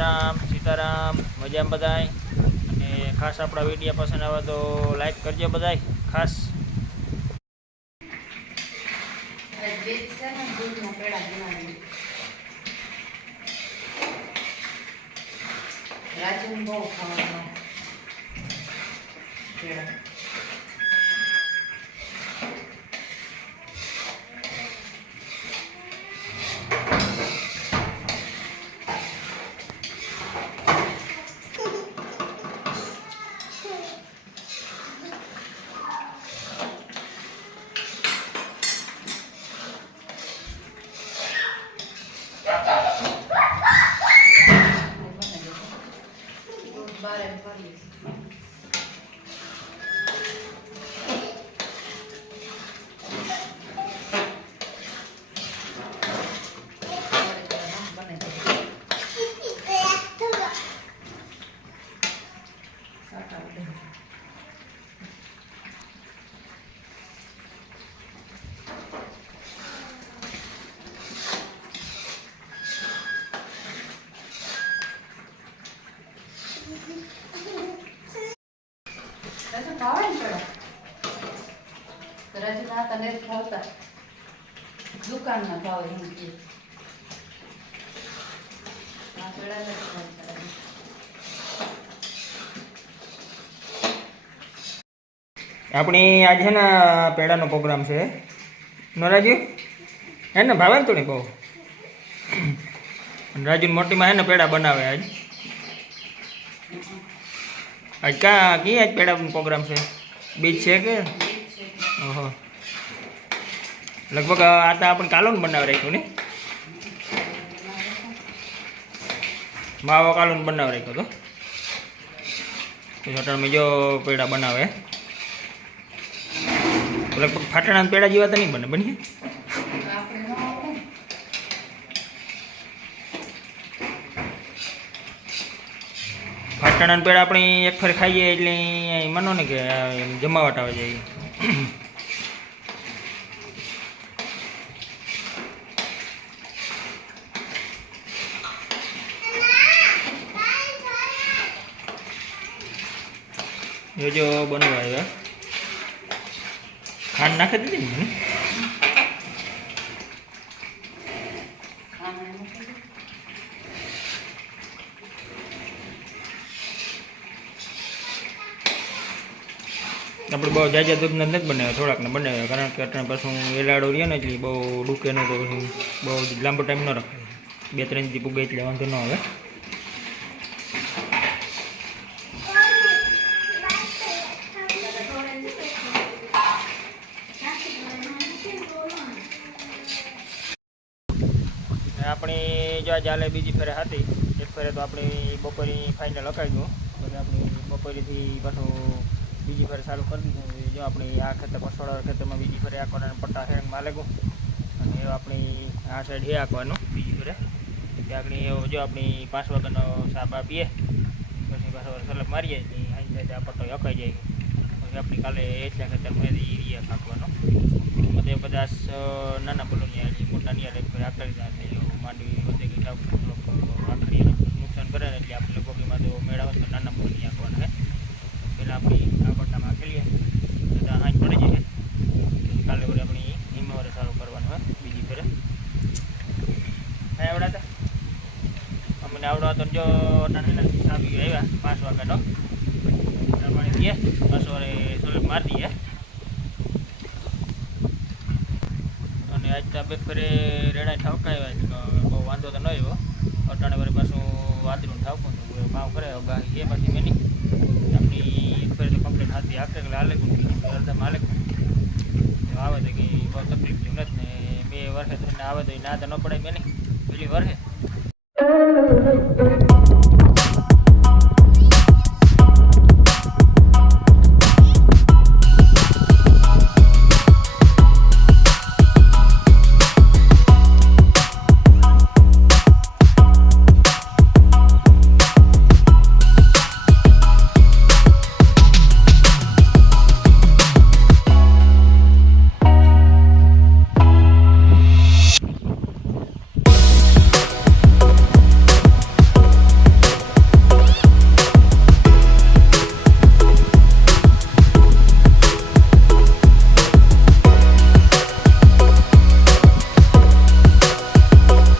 રામ સીતારાम મજામાં બધાય અને ખાસ આપણા વિડીયો પસંદ આવે તો લાઈક કરજો બધાય ખાસ दुकान ना भाव अपनी आज है ना पेड़ा नो प्रोग्राम से न राजू है ना भावे तो नहीं बहु राजू मोटी में है ना पेड़ा बनावे आज क्या की आज पेड़ा प्रोग्राम से बीच है के ओहो लगभग आता अपन कालोन बनावे राख्यो ने मावा कालोन बनावे राख्यो तो होटल में जो पेड़ा बनावे लगभग फाटना पेड़ा जेवा तो नहीं बने बनी फाटना पेड़ा अपनी एक फेर खाईए એટલે માનો ને કે જમાવટ આવે જાય ये जो बनवा है खांड नाखी दीधी ने આપણે બહુ જાજા દૂધના નથી બનાવ્યા થોડાકને બનાવ્યા કારણ કે અટણે પાછું એલાડો રહે ને એટલે બહુ ડૂકે ન તો પછી બહુ લાંબો ટાઈમ ન રખાય 2-3 દી પૂગે એટલે વાંધો ન આવે अपनी जो आज हाले बीजी फेरे हाथी एक फेरे तो अपनी बपोरी फाइनल अकाई गयो बने अपनी बपोरी थी पाछो बीजी फेरे चालू कर दी जो अपनी आ खेतर पसोड़ा खेतर में बीजी फेरे आकवाना पट्टा हेंग माले गो अने अपनी आ साइड हे आकवानो बीजी फेरे कि आगनी जो अपनी 5 वाग्यानो साबा पीए पछी पाछो सलप मारीए એટલે આઈ જાય આ પટ્ટો અકાઈ જાય પછી આપણી કાલે એટલા ખેતર માં એરિયા કાકવાનો બધે કદાચ નાના બલોનિયા એટલે મોટા નિયા લઈ ફેર આકડી જાય मांडी वधे गई आखरी नुकसान करे એટલે આપણે લોકોમાં તો મેળાવા તો નાના બોલી આખવાના હે પેલા આપણી આ પટ્ટામાં ખેલીએ તો હાઈ પડી જાય કાલે વરે આપણી હિમવરે સારું કરવાનું હે બીજી ફેરે હે આવડાતા અમને આવડવા તો જો નાના સાબી આવ્યા 5 વાગ્યાનો પ્રમાણે દે પાછો રે સોલક માર દઈએ અને આજ તો બે ફેરે રેડા ઠાવકાવ્યા બહુ વાંધો તો ન આવ્યો અટાણે વરે પાછું વાદળું ઠાવકું તો ભાવ કરે ગાહી એ પાછી મેની આપણી ફેર તો કમ્પ્લીટ હાથી હાકે એટલે હાલે અડધા હાલે આવે તો કે બહુ તકલીફ થયું નથી ને 2 વર્ષે થઈને આવે તો ના તો ન પડે મેની પેલી વર્ષે